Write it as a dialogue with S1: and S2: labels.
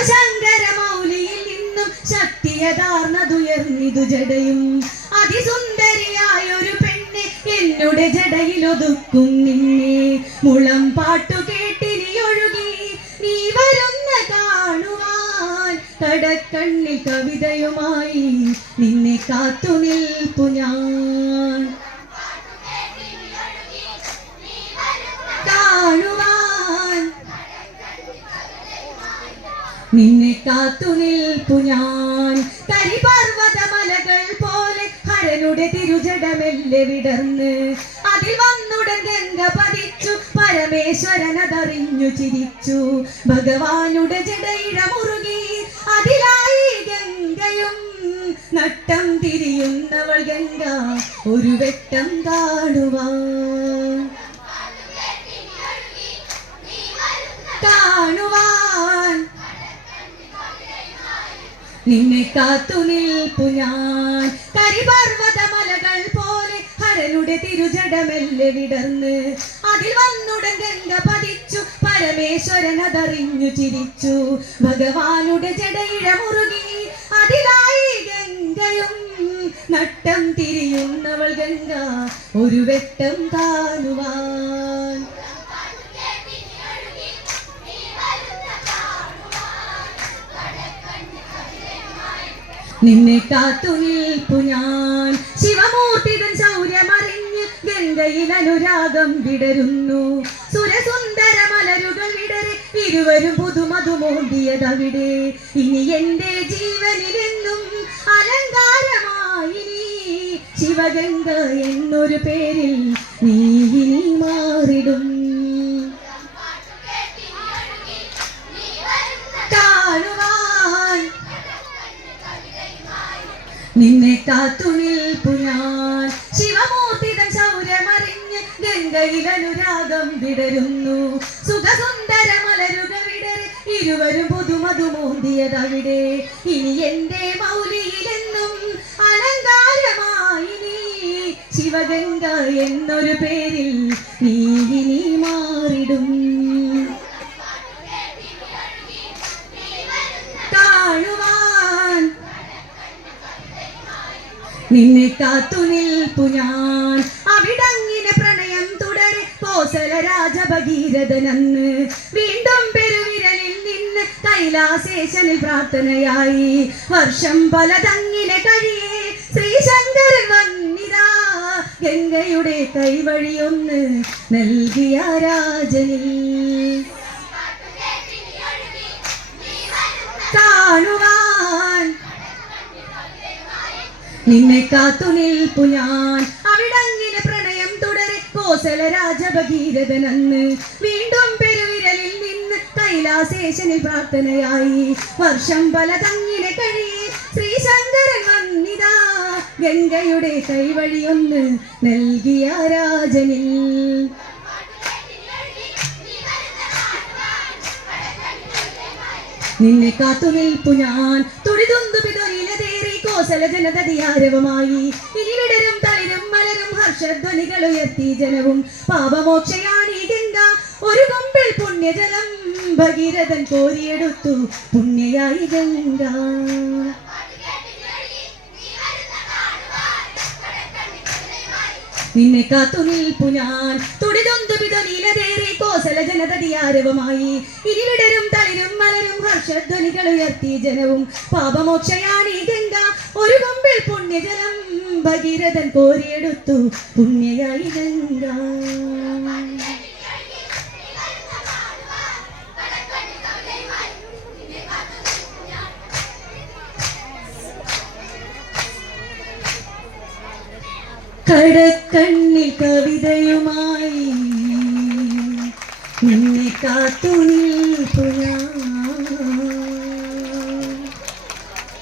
S1: ശിവശങ്കര മൗലിയിൽ നിന്നും ശക്തിയതാർന്നതുയർന്നിതു ജടയും. അതിസുന്ദരിയായൊരു പെണ്ണ് എന്നുടെ ജടയിൽ ഒതുക്കും നിന്നെ. മുളം പാട്ടു കേട്ടിനി ഒഴുകി നീ വരുന്ന കാണുവാൻ കടക്കണ്ണിൽ കവിതയുമായി നിന്നെ കാത്തു നിൽപ്പു ഞാൻ. നിന്നെ കാത്തു നിൽപ്പു ഞാൻ. കരിപർവത മലകൾ പോലെ ഹരനുടെ തിരുജടമെല്ലെ വിടർന്ന്. അതിൽ വന്നുടൻ ഗംഗ പതിച്ചു പരമേശ്വരനതറിഞ്ഞു ചിരിച്ചു. ഭഗവാനുടെ ജടയിട മുറുകി അതിലായി ഗംഗയും നട്ടം തിരിയുന്നവൾ ഗംഗ ഒരു വെട്ടം കാണുവാൻ. കാണുവാൻ നിന്നെ കാത്തു നിൽപ്പു ഞാൻ. കരിപർവത മലകൾ പോലെ ഹരനുടെ തിരുജടമെല്ലെ വിടർന്ന്. അതിൽ വന്നുടൻ ഗംഗ പതിച്ചു പരമേശ്വരൻ അതറിഞ്ഞു ചിരിച്ചു. ഭഗവാനുടെ ജടയിഴ മുറുകി അതിലായി ഗംഗയും നട്ടം തിരിയുന്നവൾ ഗംഗ. ഒരു വെട്ടം കാണുവാൻ നിന്നെ കാത്തു നിൽപ്പു ഞാൻ ശിവമൂർത്തിതൻ ശൗര്യമറിഞ്ഞ് ഗംഗയിൽ അനുരാഗം വിടരുന്നു. സുരസുന്ദര മലരുകൾ വിടരെ ഇരുവരും പുതുമതുമോന്തിയതവിടെ ഇനി എന്റെ ജീവനിലെന്നും അലങ്കാരമായി ശിവഗംഗ എന്നൊരു പേരിൽ നീ ഇനി മാറിടും. വിടരുന്നു. ഇരുവരും പുതുമതുമോന്തിയതവിടെ ഇനി എന്റെ മൗലിയിലെന്നും അലങ്കാരമായി നീ ശിവഗംഗ എന്നൊരു പേരിൽ നീ ഇനി മാറിടും. നിന്നെ കാത്തു നിൽപ്പു ഞാൻ. അവിടങ്ങിനെ പ്രണയം തുടരെ പോസല രാജഭഗീരഥനന്ന്. വീണ്ടും പെരുവിരലിൽ നിന്ന് കൈലാസേശനിൽ പ്രാർത്ഥനയായി. വർഷം പലതങ്ങിനെ കഴിയേ ശ്രീശങ്കരൻ വന്നിതാ. ഗംഗയുടെ കൈവഴിയൊന്ന് നൽകിയ രാജനിൽ. നിന്നെ കാത്തു നിൽപ്പു ഞാൻ. അവിടങ്ങിനെ പ്രണയം തുടരെ കോസല രാജഭഗീരഥനന്ന് വീണ്ടും പെരുവിരലിൽ നിന്ന് കൈലാസേശനിൽ പ്രാർത്ഥനയായി. വർഷം പല തങ്ങിനെ കഴിയേ ശ്രീശങ്കരൻ വന്നിതാ. ഗംഗയുടെ കൈവഴിയൊന്ന് നൽകിയ രാജനിൽ. നിന്നെ കാത്തു നിൽപ്പു ഞാൻ. തുടിതുന്തു പിതൊരിലതേറി കോസല ജനതതിയാരവമായി ഇനി വിടരും തളിരും മലരും ഹർഷധ്വനികൾ ഉയർത്തി ജനവും. പാപമോക്ഷയാണീ ഗംഗ. ഒരു കൊമ്പിൽ പുണ്യജലം ഭഗീരഥൻ കോരിയെടുത്തു. പുണ്യയായി ഗംഗ. നിന്നെ കാത്തു നിൽപ്പു ഞാൻ. തുടിതൊന്തു പിതൊനീലതേറി കോസല ജനതതിയാരവമായി മലരും ഹർഷധ്വനികൾ ഉയർത്തി ജനവും. പാപമോക്ഷയാണീ ഗംഗ. ഒരു കൊമ്പിൽ പുണ്യജലം ഭഗീരഥൻ കോരിയെടുത്തു. പുണ്യയായി ഗംഗ. കടക്കണ്ണിൽ കവിതയുമായി. നിന്നെ കാത്തു നിൽപ്പു